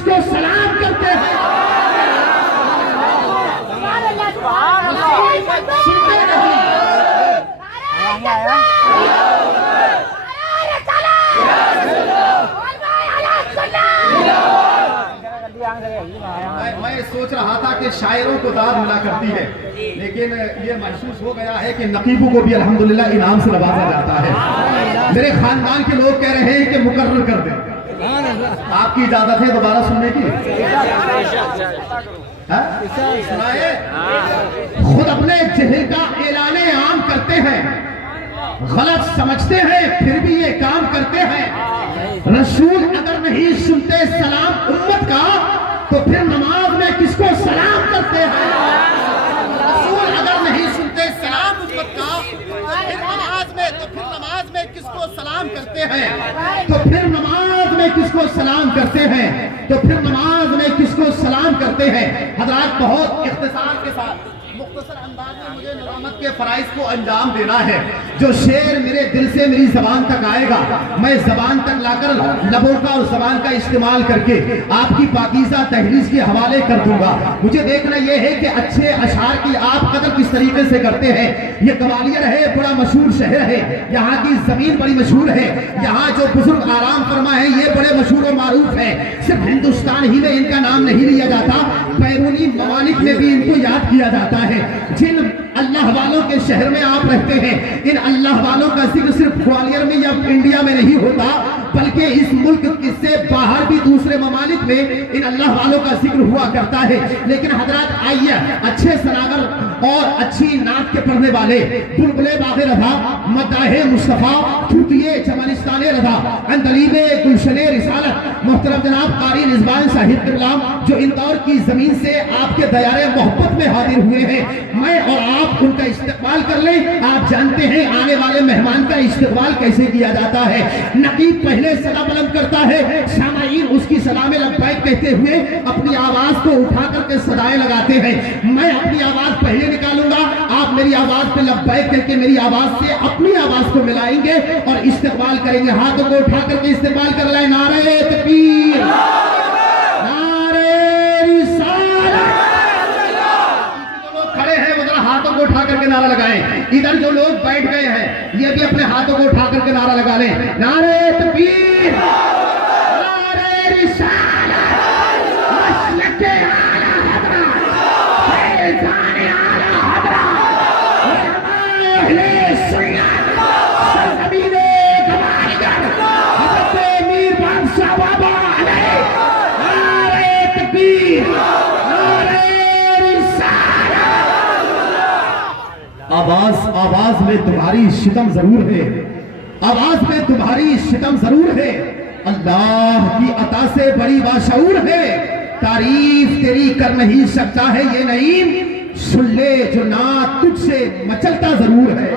किसको सलाम करते हैं। सुनते नहीं। मैं सोच रहा था कि शायरों को दाद मिला करती है, लेकिन ये महसूस हो गया है कि नकीबों को भी अल्हम्दुलिल्लाह इनाम से नवाजा जाता है। मेरे खानदान के लोग कह रहे हैं कि मुकर्रर कर दें। आपकी इजाजत है दोबारा सुनने की? सुनाए। खुद अपने जहल का ऐलाने आम करते हैं, गलत समझते हैं फिर भी ये काम करते हैं। रसूल अगर नहीं सुनते सलाम उम्मत का तो फिर नमाज में किसको सलाम करते हैं। रसूल अगर नहीं सुनते सलाम उम्मत का तो फिर नमाज में किसको सलाम करते हैं। तो फिर नमाज में किसको सलाम करते हैं। तो फिर नमाज में किसको सलाम करते हैं। हज़रात बहुत इख्तिसार के साथ मुख्तसर अंदाज में मुझे निजामत के फराइज को अंजाम देना है। जो शेर मेरे दिल से मेरी जबान तक आएगा मैं जबान तक लाकर लबों का और जबान का इस्तेमाल करके आपकी पाकीज़ा तहरीर के हवाले कर दूंगा। मुझे देखना यह है कि अच्छे अशार की आप कदर किस तरीके से करते हैं। ये ग्वालियर है, बड़ा मशहूर शहर है, यहाँ की जमीन बड़ी मशहूर है, यहाँ जो बुजुर्ग आराम फरमा है ये बड़े मशहूर और मारूफ है। सिर्फ हिंदुस्तान ही में इनका नाम नहीं लिया जाता, बैरूनी ममालिक में भी इनको याद किया जाता है। जिन अल्लाह वालों के शहर में आप रहते हैं, इन अल्लाह वालों का जिक्र सिर्फ ग्वालियर में या इंडिया में नहीं होता, बल्कि इस मुल्क से बाहर भी दूसरे ममालिक में इन अल्लाह वालों का जिक्र हुआ करता है। लेकिन हजरत आइए, अच्छे सनागर और अच्छी नात के पढ़ने वाले बुलबुले बाग़े रधा, मदाहे मुस्तफा, खूतिये चमनिस्ताने रधा, अंदलीबे गुलशने रिसालत मोहतरम जनाब कारी रिजवान साहिब किबलाम जो इंदौर की जमीन से आपके दयारे मोहब्बत में हाजिर हुए हैं, मैं और आप उनका इस्तेमाल कर लें। आप जानते हैं आने वाले मेहमान का इस्तेमाल कैसे किया जाता है। नकीब पहले सदा बुलंद करता है, सामाईन उसकी सलामे लब्बैक कहते हुए अपनी आवाज को उठा करके सदाएं लगाते हैं। मैं अपनी आवाज पहले निकालूंगा, आप मेरी आवाज पे लब्बैक कहकर मेरी आवाज से अपनी आवाज को मिलाएंगे और इस्तेमाल करेंगे। हाथों को उठा करके इस्तेमाल कर लाए। नारे तकबीर, नारे रिसालत। खड़े हैं वो जरा हाथों को उठा करके नारा लगाएं। इधर जो लोग बैठ गए हैं ये भी अपने हाथों को उठा करके नारा लगा लें। नारे तकबीर, नारे रिसालत, मसलक आला हज़रत, फैज़ान आला हज़रत, अहले सुन्नत, सरज़मीने गवालियर, हज़रत मीर बादशाह बाबा अलैहि। नारे तकबीर, नारे रिसालत। आवाज में तुम्हारी शितम जरूर है, आवाज में तुम्हारी शितम जरूर है। अल्लाह की अता से बड़ी बाशऊर है, तारीफ तेरी कर नहीं सकता है ये नईम, सुन ले जो ना तुझसे मचलता जरूर है।